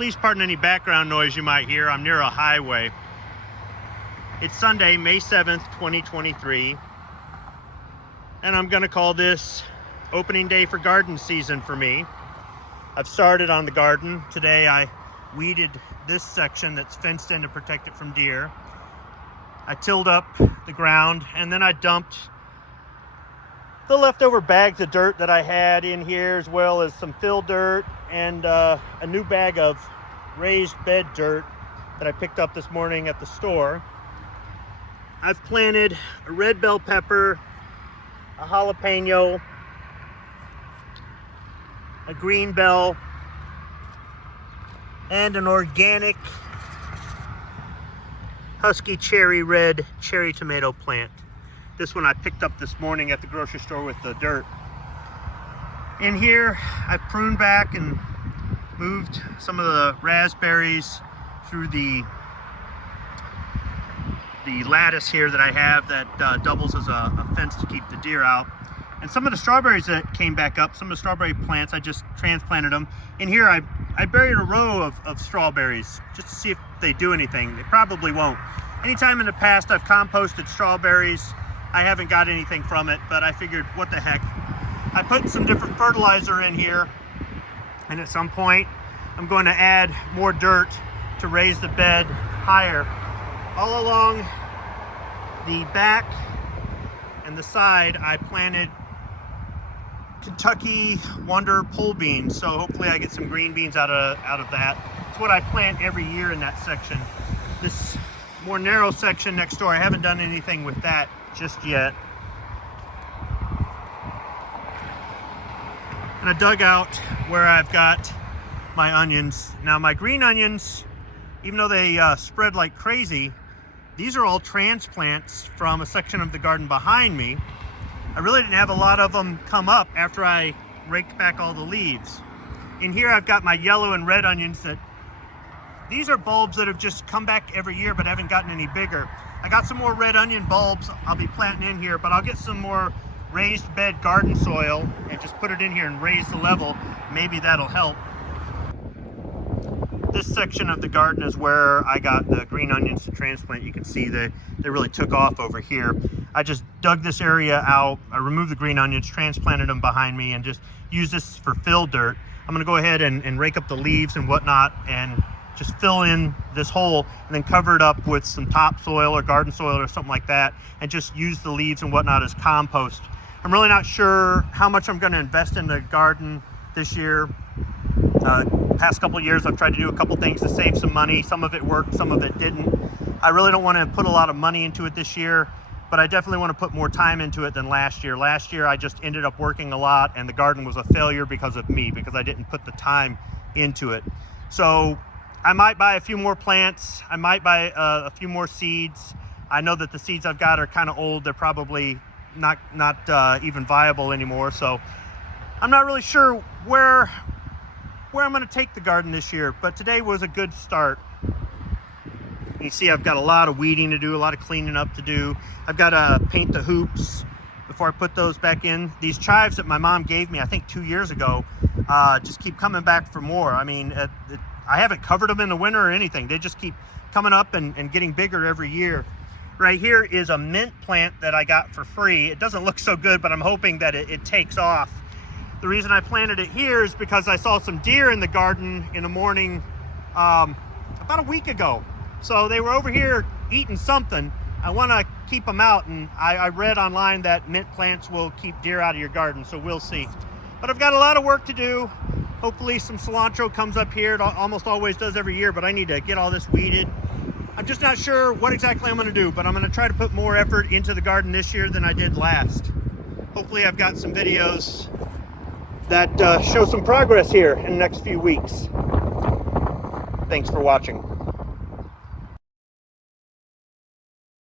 Please pardon any background noise you might hear. I'm near a highway. It's Sunday, May 7th, 2023. And I'm gonna call this opening day for garden season for me. I've started on the garden. Today I weeded this section that's fenced in to protect it from deer. I tilled up the ground and then I dumped the leftover bags of dirt that I had in here, as well as some fill dirt and a new bag of raised bed dirt that I picked up this morning at the store. I've planted a red bell pepper, a jalapeno, a green bell, and an organic husky cherry red cherry tomato plant. This one I picked up this morning at the grocery store with the dirt. In here, I pruned back and moved some of the raspberries through the lattice here that I have that doubles as a fence to keep the deer out. And some of the strawberries that came back up, some of the strawberry plants, I just transplanted them. In here, I buried a row of strawberries just to see if they do anything. They probably won't. Anytime in the past I've composted strawberries, I haven't got anything from it, but I figured, what the heck. I put some different fertilizer in here, and at some point, I'm going to add more dirt to raise the bed higher. All along the back and the side, I planted Kentucky Wonder pole beans, so hopefully I get some green beans out of that. It's what I plant every year in that section. This more narrow section next door, I haven't done anything with that just yet. And I dug out where I've got my onions. Now my green onions, even though they spread like crazy, these are all transplants from a section of the garden behind me. I really didn't have a lot of them come up after I raked back all the leaves. In here I've got my yellow and red onions that these are bulbs that have just come back every year but haven't gotten any bigger. I got some more red onion bulbs I'll be planting in here, but I'll get some more raised bed garden soil and just put it in here and raise the level. Maybe that'll help. This section of the garden is where I got the green onions to transplant. You can see they really took off over here. I just dug this area out. I removed the green onions, transplanted them behind me, and just used this for fill dirt. I'm gonna go ahead and rake up the leaves and whatnot and just fill in this hole and then cover it up with some topsoil or garden soil or something like that, and just use the leaves and whatnot as compost. I'm really not sure how much I'm going to invest in the garden this year. Past couple years I've tried to do a couple things to save some money. Some of it worked, some of it didn't. I really don't want to put a lot of money into it this year, but I definitely want to put more time into it than last year. Last year I just ended up working a lot and the garden was a failure because of me, because I didn't put the time into it. So I might buy a few more plants. I might buy a few more seeds. I know that the seeds I've got are kind of old. They're probably not even viable anymore. So I'm not really sure where I'm going to take the garden this year, but today was a good start. You see I've got a lot of weeding to do, a lot of cleaning up to do. I've got to paint the hoops before I put those back in. These chives that my mom gave me, I think 2 years ago, just keep coming back for more. I mean, I haven't covered them in the winter or anything. They just keep coming up and getting bigger every year. Right here is a mint plant that I got for free. It doesn't look so good, but I'm hoping that it takes off. The reason I planted it here is because I saw some deer in the garden in the morning about a week ago. So they were over here eating something. I want to keep them out, and I read online that mint plants will keep deer out of your garden, so we'll see. But I've got a lot of work to do. Hopefully some cilantro comes up here. It almost always does every year, but I need to get all this weeded. I'm just not sure what exactly I'm going to do, but I'm going to try to put more effort into the garden this year than I did last. Hopefully I've got some videos that show some progress here in the next few weeks. Thanks for watching.